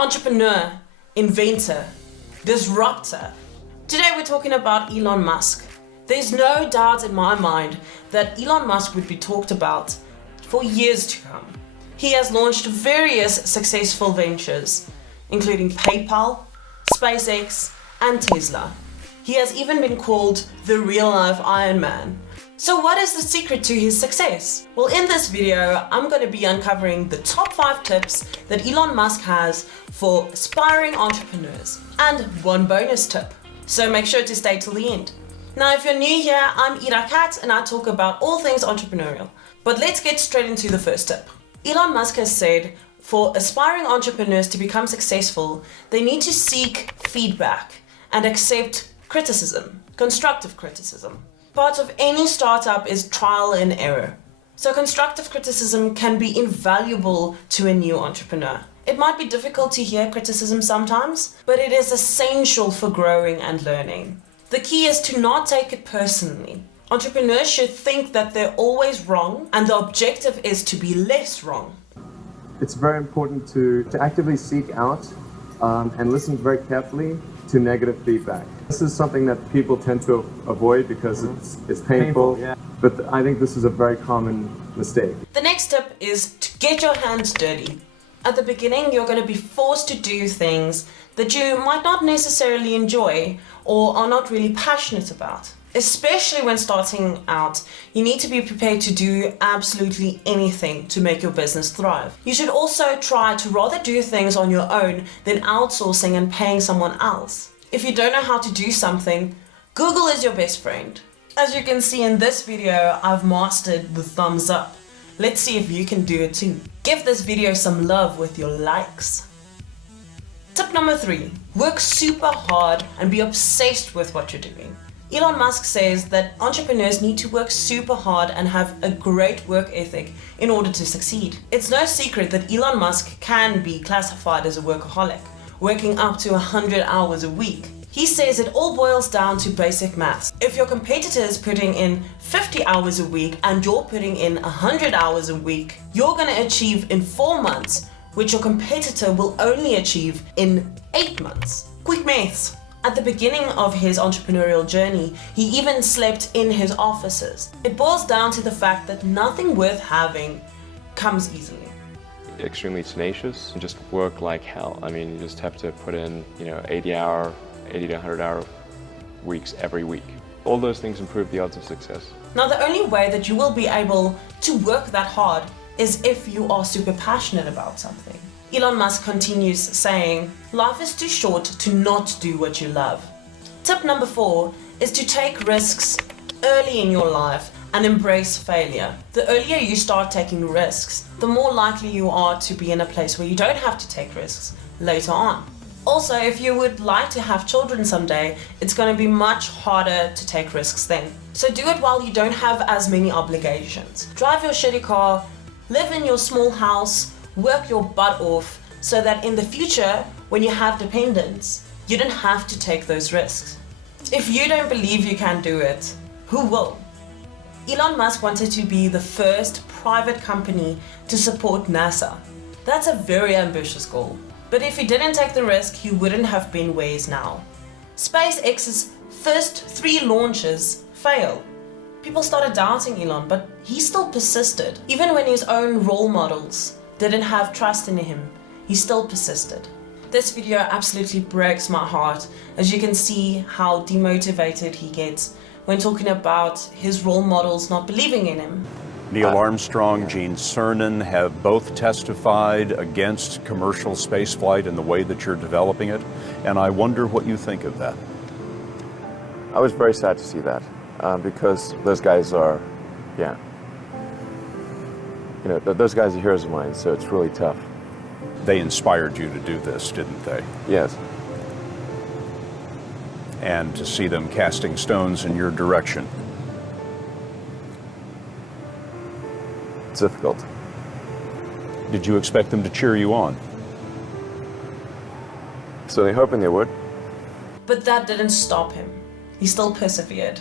entrepreneur, inventor, disruptor. Today we're talking about Elon Musk. There's no doubt in my mind that Elon Musk would be talked about for years to come. He has launched various successful ventures, including PayPal, SpaceX, and Tesla. He has even been called the real-life Iron Man. So what is the secret to his success? Well, in this video, I'm going to be uncovering the top 5 tips that Elon Musk has for aspiring entrepreneurs, and one bonus tip. So make sure to stay till the end. Now, if you're new here, I'm Ira Kat and I talk about all things entrepreneurial. But let's get straight into the first tip. Elon Musk has said for aspiring entrepreneurs to become successful, they need to seek feedback and accept criticism, constructive criticism. Part of any startup is trial and error. So constructive criticism can be invaluable to a new entrepreneur. It might be difficult to hear criticism sometimes, but it is essential for growing and learning. The key is to not take it personally. Entrepreneurs should think that they're always wrong and the objective is to be less wrong. It's very important to actively seek out and listen very carefully to negative feedback. This is something that people tend to avoid because it's painful, yeah. But I think this is a very common mistake. The next tip is to get your hands dirty. At the beginning, you're going to be forced to do things that you might not necessarily enjoy or are not really passionate about. Especially when starting out, you need to be prepared to do absolutely anything to make your business thrive. You should also try to rather do things on your own than outsourcing and paying someone else. If you don't know how to do something, Google is your best friend. As you can see in this video, I've mastered the thumbs up. Let's see if you can do it too. Give this video some love with your likes. Tip number 3, work super hard and be obsessed with what you're doing. Elon Musk says that entrepreneurs need to work super hard and have a great work ethic in order to succeed. It's no secret that Elon Musk can be classified as a workaholic, working up to 100 hours a week. He says it all boils down to basic maths. If your competitor is putting in 50 hours a week and you're putting in 100 hours a week, you're going to achieve in 4 months, which your competitor will only achieve in 8 months. Quick maths. At the beginning of his entrepreneurial journey, he even slept in his offices. It boils down to the fact that nothing worth having comes easily. Extremely tenacious and just work like hell. I mean, you just have to put in, 80 to 100 hour weeks every week. All those things improve the odds of success. Now, the only way that you will be able to work that hard is if you are super passionate about something. Elon Musk continues saying, life is too short to not do what you love. Tip number 4 is to take risks early in your life and embrace failure. The earlier you start taking risks, the more likely you are to be in a place where you don't have to take risks later on. Also, if you would like to have children someday, it's going to be much harder to take risks then. So do it while you don't have as many obligations. Drive your shitty car, live in your small house, work your butt off so that in the future, when you have dependents, you don't have to take those risks. If you don't believe you can do it, who will? Elon Musk wanted to be the first private company to support NASA. That's a very ambitious goal. But if he didn't take the risk, he wouldn't have been where he is now. SpaceX's first 3 launches failed. People started doubting Elon, but he still persisted. Even when his own role models didn't have trust in him, he still persisted. This video absolutely breaks my heart, as you can see how demotivated he gets when talking about his role models not believing in him. Neil Armstrong, Gene Cernan have both testified against commercial spaceflight and the way that you're developing it, and I wonder what you think of that. I was very sad to see that because those guys are, those guys are heroes of mine, so it's really tough. They inspired you to do this, didn't they? Yes. And to see them casting stones in your direction. It's difficult. Did you expect them to cheer you on? So they're hoping they would. But that didn't stop him. He still persevered.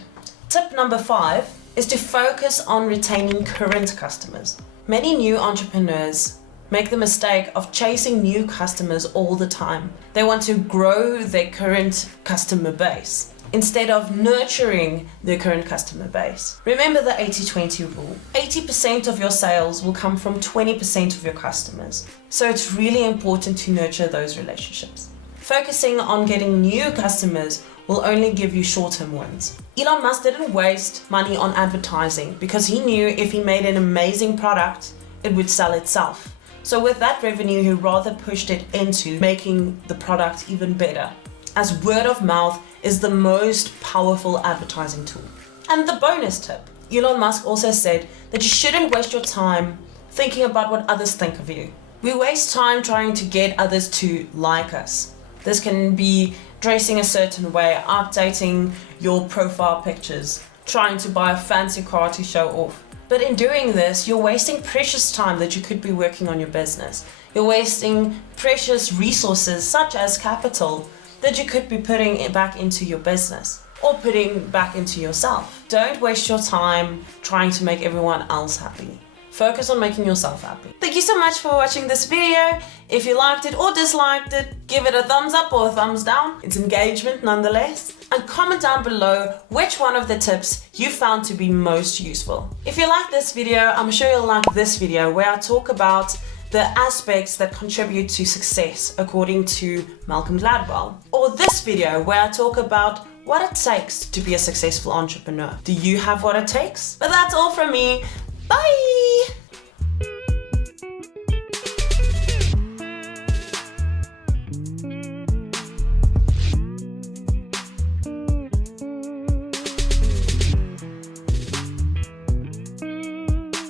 Tip number 5 is to focus on retaining current customers. Many new entrepreneurs make the mistake of chasing new customers all the time. They want to grow their current customer base instead of nurturing their current customer base. Remember the 80-20 rule. 80% of your sales will come from 20% of your customers. So it's really important to nurture those relationships. Focusing on getting new customers will only give you short-term wins. Elon Musk didn't waste money on advertising because he knew if he made an amazing product, it would sell itself. So with that revenue, he rather pushed it into making the product even better, as word of mouth is the most powerful advertising tool. And the bonus tip, Elon Musk also said that you shouldn't waste your time thinking about what others think of you. We waste time trying to get others to like us. This can be dressing a certain way, updating your profile pictures, trying to buy a fancy car to show off. But in doing this, you're wasting precious time that you could be working on your business. You're wasting precious resources such as capital that you could be putting back into your business or putting back into yourself. Don't waste your time trying to make everyone else happy. Focus on making yourself happy. Thank you so much for watching this video. If you liked it or disliked it, give it a thumbs up or a thumbs down. It's engagement nonetheless. And comment down below which one of the tips you found to be most useful. If you like this video, I'm sure you'll like this video where I talk about the aspects that contribute to success according to Malcolm Gladwell. Or this video where I talk about what it takes to be a successful entrepreneur. Do you have what it takes? But that's all from me. Bye!